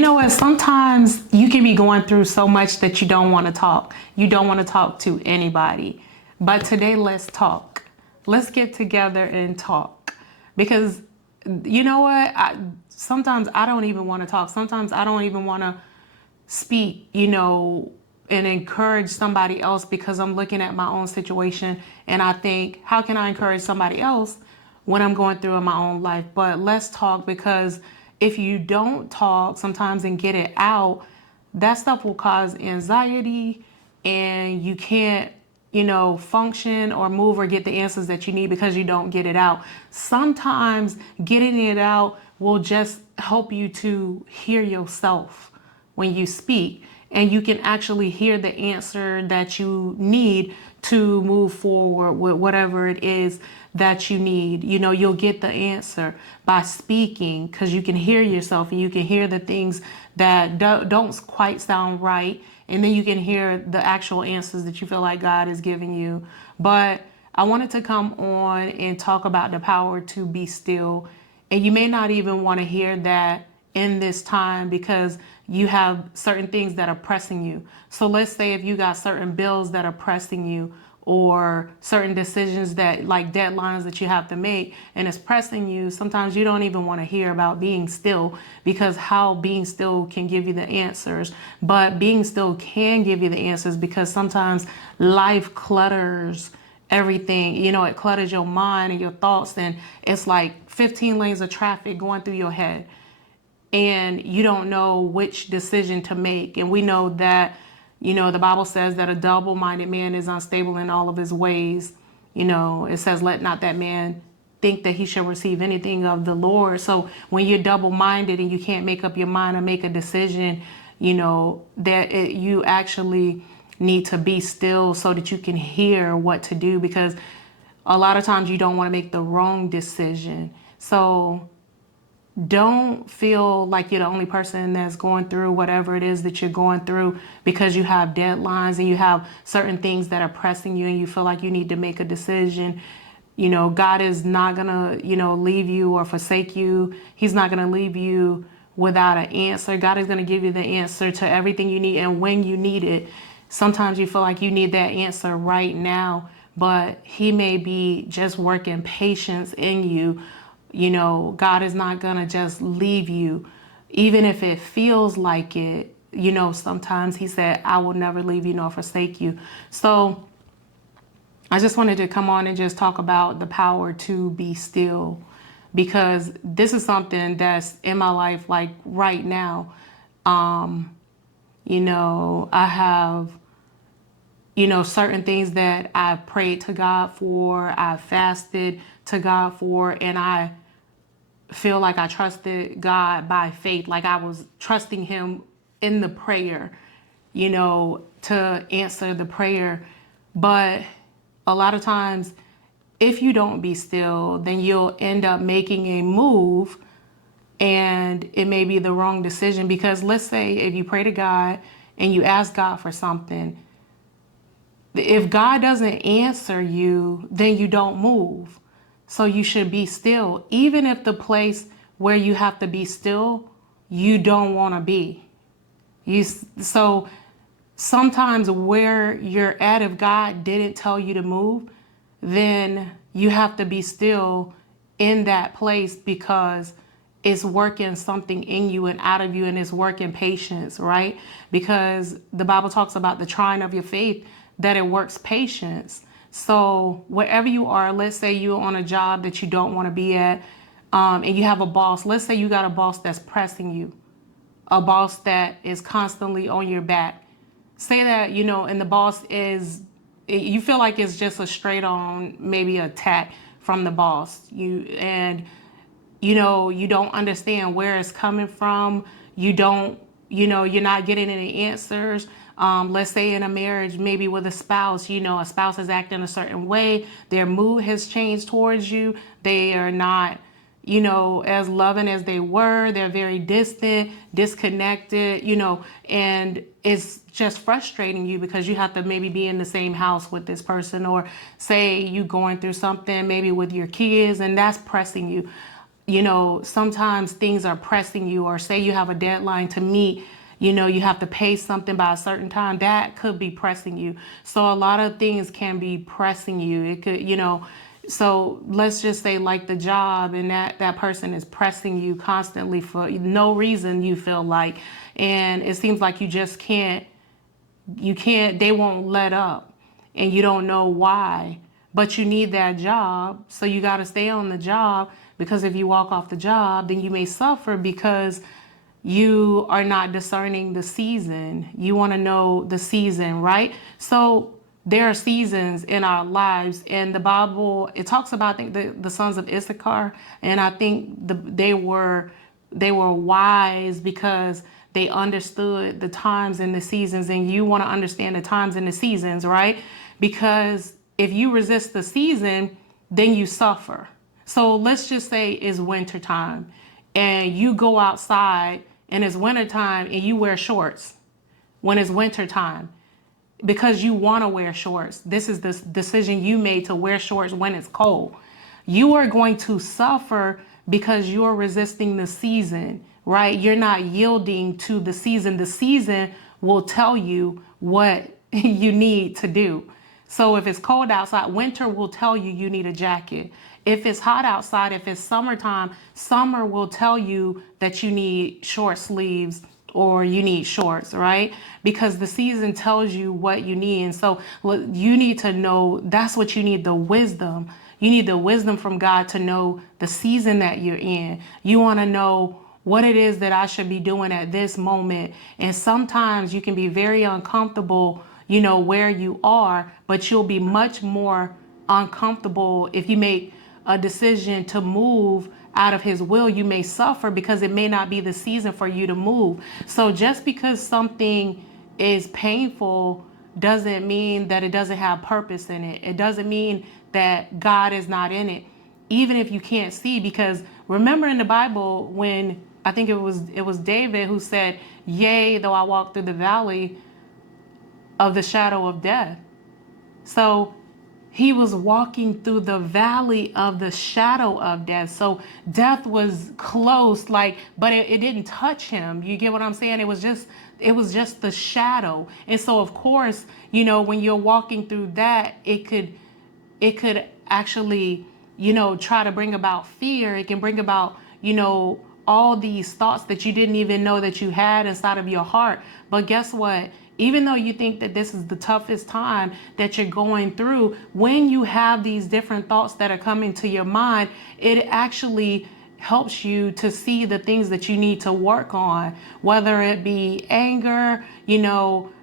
know what? Sometimes you can be going through so much that you don't want to talk. You don't want to talk to anybody. But today, let's talk. Let's get together and talk. Because you know what? Sometimes I don't even want to talk. Sometimes I don't even want to speak, and encourage somebody else because I'm looking at my own situation and I think, how can I encourage somebody else when I'm going through in my own life? But let's talk, because if you don't talk sometimes and get it out, that stuff will cause anxiety and you can't, function or move or get the answers that you need because you don't get it out. Sometimes getting it out will just help you to hear yourself when you speak, and you can actually hear the answer that you need to move forward with whatever it is that you need. You'll get the answer by speaking, because you can hear yourself and you can hear the things that don't quite sound right, and then you can hear the actual answers that you feel like God is giving you. But I wanted to come on and talk about the power to be still, and you may not even want to hear that in this time because you have certain things that are pressing you. So let's say if you got certain bills that are pressing you, or certain decisions that, like deadlines that you have to make, and it's pressing you, sometimes you don't even want to hear about being still, because how being still can give you the answers. But being still can give you the answers because sometimes life clutters everything. It clutters your mind and your thoughts, and it's like 15 lanes of traffic going through your head, and you don't know which decision to make. And we know that, the Bible says that a double-minded man is unstable in all of his ways. It says, let not that man think that he shall receive anything of the Lord. So when you're double-minded and you can't make up your mind or make a decision, you actually need to be still so that you can hear what to do, because a lot of times you don't want to make the wrong decision. So don't feel like you're the only person that's going through whatever it is that you're going through, because you have deadlines and you have certain things that are pressing you and you feel like you need to make a decision. God is not gonna, leave you or forsake you. He's not gonna leave you without an answer. God is gonna give you the answer to everything you need and when you need it. Sometimes you feel like you need that answer right now, but He may be just working patience in you. God is not going to just leave you, even if it feels like it. Sometimes He said, I will never leave you nor forsake you. So I just wanted to come on and just talk about the power to be still, because this is something that's in my life, like right now. I have, certain things that I've prayed to God for, I've fasted to God for, and I feel like I trusted God by faith, like I was trusting Him in the prayer, to answer the prayer. But a lot of times, if you don't be still, then you'll end up making a move and it may be the wrong decision. Because let's say if you pray to God and you ask God for something, if God doesn't answer you, then you don't move. So you should be still, even if the place where you have to be still, you don't want to be. So sometimes where you're at, if God didn't tell you to move, then you have to be still in that place, because it's working something in you and out of you, and it's working patience, right? Because the Bible talks about the trying of your faith, that it works patience. So wherever you are, let's say you're on a job that you don't want to be at, and you have a boss. Let's say you got a boss that's pressing you, a boss that is constantly on your back. Say that, and the boss you feel like it's just a straight on, maybe attack from the boss. You don't understand where it's coming from. You're not getting any answers. Let's say in a marriage, maybe with a spouse, a spouse is acting a certain way. Their mood has changed towards you. They are not, as loving as they were. They're very distant, disconnected, and it's just frustrating you because you have to maybe be in the same house with this person, or say you going through something maybe with your kids and that's pressing you. sometimes things are pressing you, or say you have a deadline to meet, you have to pay something by a certain time, that could be pressing you. So a lot of things can be pressing you. It could, so let's just say like the job, and that person is pressing you constantly for no reason, you feel like, and it seems like they won't let up, and you don't know why, but you need that job, so you got to stay on the job, because if you walk off the job, then you may suffer because you are not discerning the season. You want to know the season, right? So there are seasons in our lives, and the Bible, it talks about, I think, the sons of Issachar, and I think they were wise because they understood the times and the seasons, and you want to understand the times and the seasons, right? Because if you resist the season, then you suffer. So let's just say it's winter time, and you go outside and it's winter time and you wear shorts when it's winter time because you want to wear shorts. This is the decision you made to wear shorts when it's cold. You are going to suffer because you're resisting the season, right? You're not yielding to the season. The season will tell you what you need to do. So if it's cold outside, winter will tell you you need a jacket. If it's hot outside, if it's summertime, summer will tell you that you need short sleeves or you need shorts, right? Because the season tells you what you need. And so you need to know, that's what you need, the wisdom. You need the wisdom from God to know the season that you're in. You want to know what it is that I should be doing at this moment. And sometimes you can be very uncomfortable, where you are, but you'll be much more uncomfortable if you make a decision to move out of his will. You may suffer because it may not be the season for you to move. So just because something is painful doesn't mean that it doesn't have purpose in it. It doesn't mean that God is not in it, even if you can't see. Because remember in the Bible, when I think it was David who said, yea, though I walk through the valley of the shadow of death. So he was walking through the valley of the shadow of death. So death was close, but it didn't touch him. You get what I'm saying? It was just the shadow. And so of course, when you're walking through that, it could actually, try to bring about fear. It can bring about, all these thoughts that you didn't even know that you had inside of your heart. But guess what? Even though you think that this is the toughest time that you're going through, when you have these different thoughts that are coming to your mind, it actually helps you to see the things that you need to work on, whether it be anger,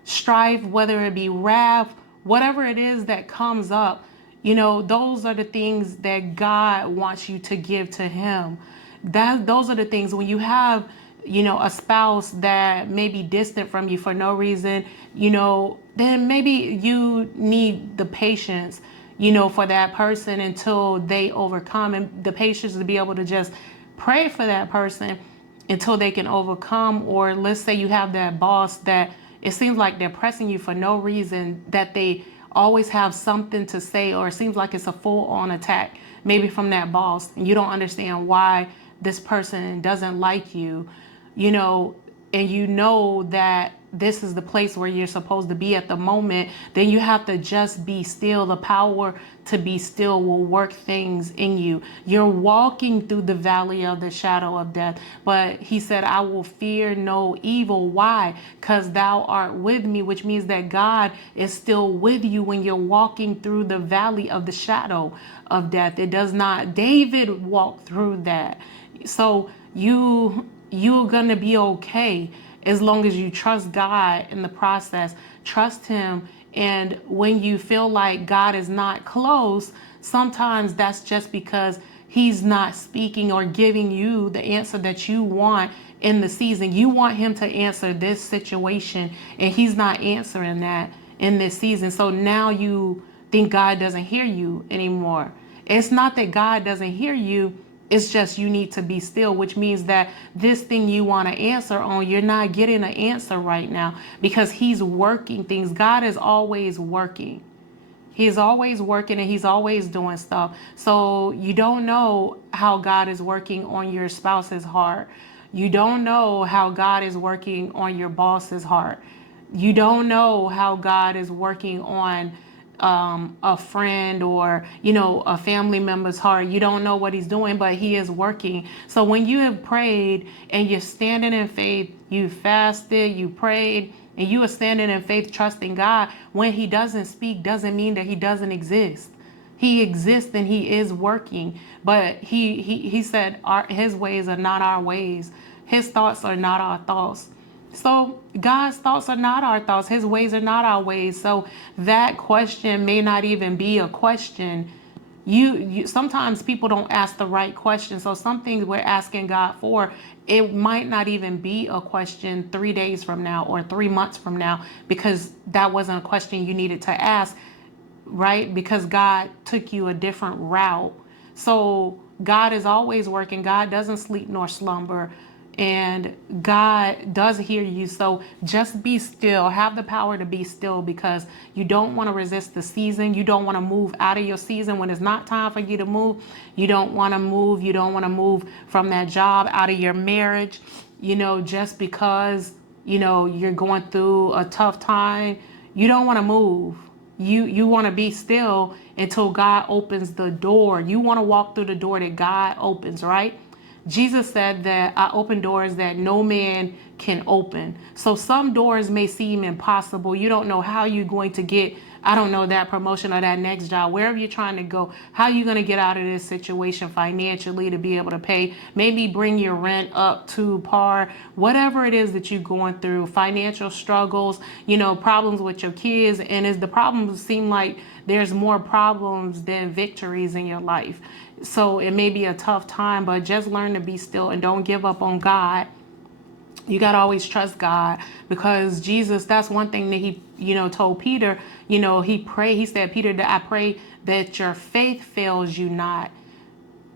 strife, whether it be wrath, whatever it is that comes up, those are the things that God wants you to give to him. Those are the things when you have a spouse that may be distant from you for no reason, then maybe you need the patience, for that person until they overcome, and the patience to be able to just pray for that person until they can overcome. Or let's say you have that boss that it seems like they're pressing you for no reason, that they always have something to say, or it seems like it's a full-on attack, maybe from that boss, and you don't understand why this person doesn't like you, and that this is the place where you're supposed to be at the moment. Then you have to just be still. The power to be still will work things in you. You're walking through the valley of the shadow of death, but he said, I will fear no evil. Why? Because thou art with me, which means that God is still with you when you're walking through the valley of the shadow of death. David walked through that. So you're gonna be okay as long as you trust God in the process. Trust him. And when you feel like God is not close, sometimes that's just because he's not speaking or giving you the answer that you want in the season. You want him to answer this situation, and he's not answering that in this season. So now you think God doesn't hear you anymore. It's not that God doesn't hear you. It's just you need to be still, which means that this thing you want to answer on, you're not getting an answer right now because he's working things. God is always working. He's always working and he's always doing stuff. So you don't know how God is working on your spouse's heart. You don't know how God is working on your boss's heart. You don't know how God is working on a friend or a family member's heart. You don't know what he's doing, but he is working. So when you have prayed and you're standing in faith, you fasted, you prayed, and you are standing in faith trusting God, when he doesn't speak doesn't mean that he doesn't exist. He exists and he is working, but he said his ways are not our ways. His thoughts are not our thoughts. So God's thoughts are not our thoughts. His ways are not our ways. So that question may not even be a question. You sometimes people don't ask the right question. So some things we're asking God for, it might not even be a question 3 days from now or 3 months from now, because that wasn't a question you needed to ask, right? Because God took you a different route. So God is always working. God doesn't sleep nor slumber. And God does hear you. So just be still. Have the power to be still, because you don't want to resist the season. You don't want to move out of your season when it's not time for you to move. You don't want to move. You don't want to move from that job, out of your marriage, just because, you're going through a tough time. You don't want to move. You want to be still until God opens the door. You want to walk through the door that God opens, right? Jesus said that I open doors that no man can open. So some doors may seem impossible. You don't know how you're going to get, I don't know, that promotion or that next job, wherever you're trying to go. How are you going to get out of this situation financially to be able to pay, maybe bring your rent up to par, whatever it is that you're going through, financial struggles, problems with your kids. And as the problems seem like there's more problems than victories in your life. So it may be a tough time, but just learn to be still and don't give up on God. You got to always trust God, because Jesus, that's one thing that he, told Peter, he prayed, he said, Peter, that I pray that your faith fails you not.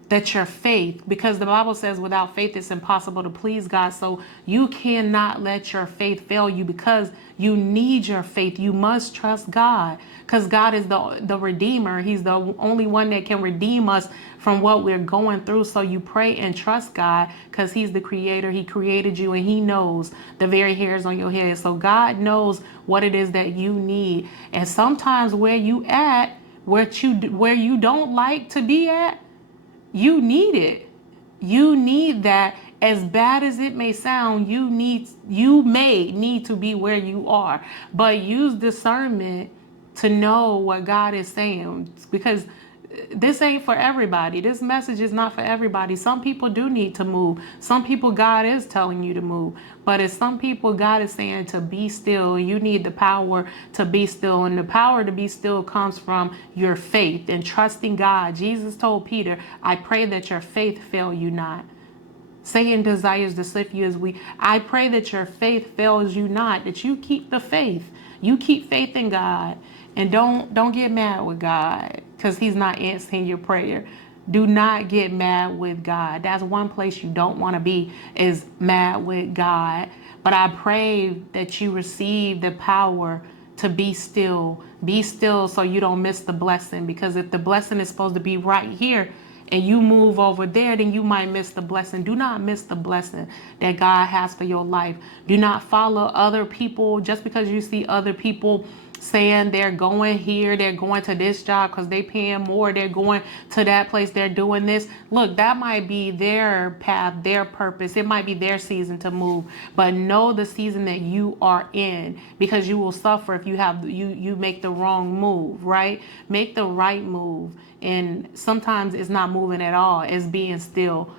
That your faith, because the Bible says without faith it's impossible to please God. So you cannot let your faith fail you, because you need your faith. You must trust God, because God is the Redeemer. He's the only one that can redeem us from what we're going through. So you pray and trust God, because he's the creator. He created you and he knows the very hairs on your head. So God knows what it is that you need. And sometimes where you at, where you don't like to be at, you need it. You need that. As bad as it may sound, you may need to be where you are. But use discernment to know what God is saying, because this ain't for everybody. This message is not for everybody. Some people do need to move. Some people God is telling you to move. But as some people God is saying to be still, you need the power to be still. And the power to be still comes from your faith and trusting God. Jesus told Peter, I pray that your faith fail you not. Satan desires to sift you as wheat. I pray that your faith fails you not, that you keep the faith. You keep faith in God. And don't get mad with God, because he's not answering your prayer. Do not get mad with God. That's one place you don't want to be, is mad with God. But I pray that you receive the power to be still. Be still so you don't miss the blessing, because if the blessing is supposed to be right here and you move over there, then you might miss the blessing. Do not miss the blessing that God has for your life. Do not follow other people just because you see other people saying they're going here, they're going to this job because they paying more, they're going to that place, they're doing this. Look, that might be their path, their purpose. It might be their season to move, but know the season that you are in, because you will suffer if you make the wrong move, right? Make the right move. And sometimes it's not moving at all, it's being still,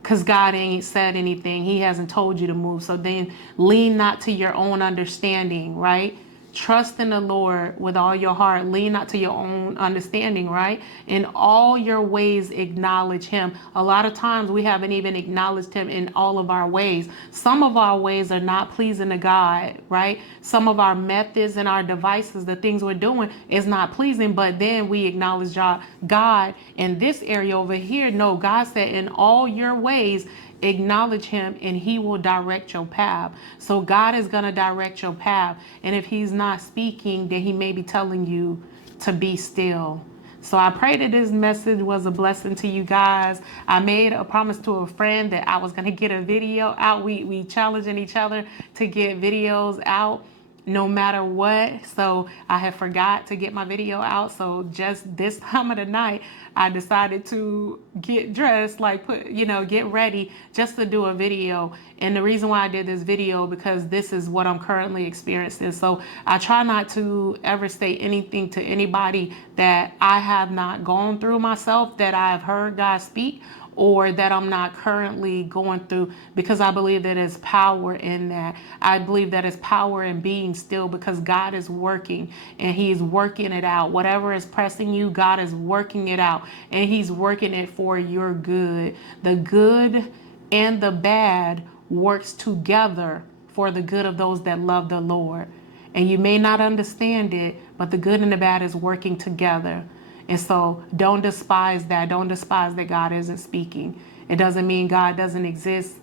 because God ain't said anything. He hasn't told you to move. So then lean not to your own understanding, right? Trust in the Lord with all your heart. Lean not to your own understanding, right? In all your ways, acknowledge him. A lot of times we haven't even acknowledged him in all of our ways. Some of our ways are not pleasing to God, right? Some of our methods and our devices, the things we're doing, is not pleasing, but then we acknowledge God in this area over here. No, God said in all your ways, acknowledge him and he will direct your path. So God is going to direct your path. And if he's not speaking, then he may be telling you to be still. So I pray that this message was a blessing to you guys. I made a promise to a friend that I was going to get a video out. We challenging each other to get videos out no matter what. So I had forgot to get my video out. So just this time of the night, I decided to get dressed, like get ready just to do a video. And the reason why I did this video, because this is what I'm currently experiencing. So I try not to ever say anything to anybody that I have not gone through myself, that I have heard God speak, or that I'm not currently going through, because I believe that there's power in that. I believe that there's power in being still, because God is working and He's working it out. Whatever is pressing you, God is working it out, and He's working it for your good. The good and the bad works together for the good of those that love the Lord. And you may not understand it, but the good and the bad is working together. And so don't despise that. Don't despise that God isn't speaking. It doesn't mean God doesn't exist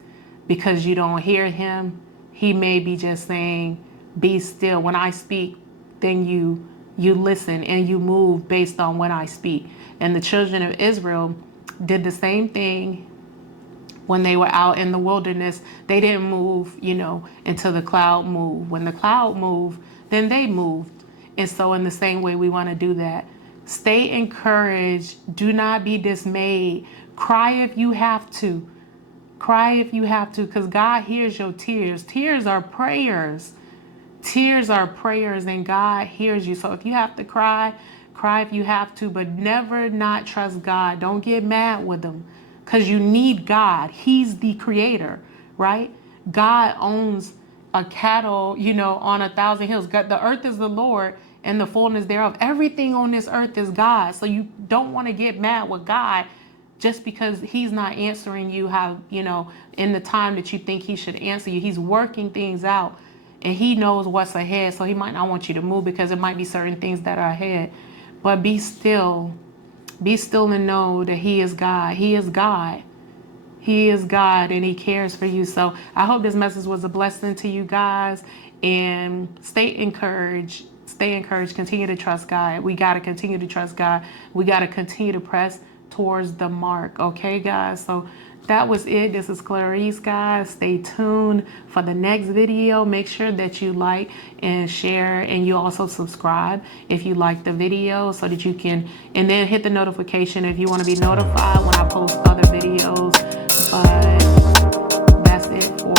because you don't hear Him. He may be just saying, be still. When I speak, then you listen and you move based on when I speak. And the children of Israel did the same thing when they were out in the wilderness. They didn't move, until the cloud moved. When the cloud moved, then they moved. And so in the same way, we want to do that. Stay encouraged. Do not be dismayed. Cry if you have to. Cry if you have to, because God hears your tears. Tears are prayers. Tears are prayers, and God hears you. So if you have to cry, cry if you have to, but never not trust God. Don't get mad with Him, because you need God. He's the creator, right? God owns a cattle, on 1,000 hills. God, the earth is the Lord and the fullness thereof. Everything on this earth is God. So you don't want to get mad with God just because He's not answering you in the time that you think He should answer you. He's working things out, and He knows what's ahead. So He might not want you to move, because it might be certain things that are ahead. But be still. Be still and know that He is God. He is God. He is God, and He cares for you. So I hope this message was a blessing to you guys, and stay encouraged. Stay encouraged. Continue to trust God. We got to continue to trust God. We got to continue to press towards the mark. Okay, guys? So that was it. This is Clarice, guys. Stay tuned for the next video. Make sure that you like and share, and you also subscribe if you like the video, so that you can, and then hit the notification if you want to be notified when I post other videos. But that's it.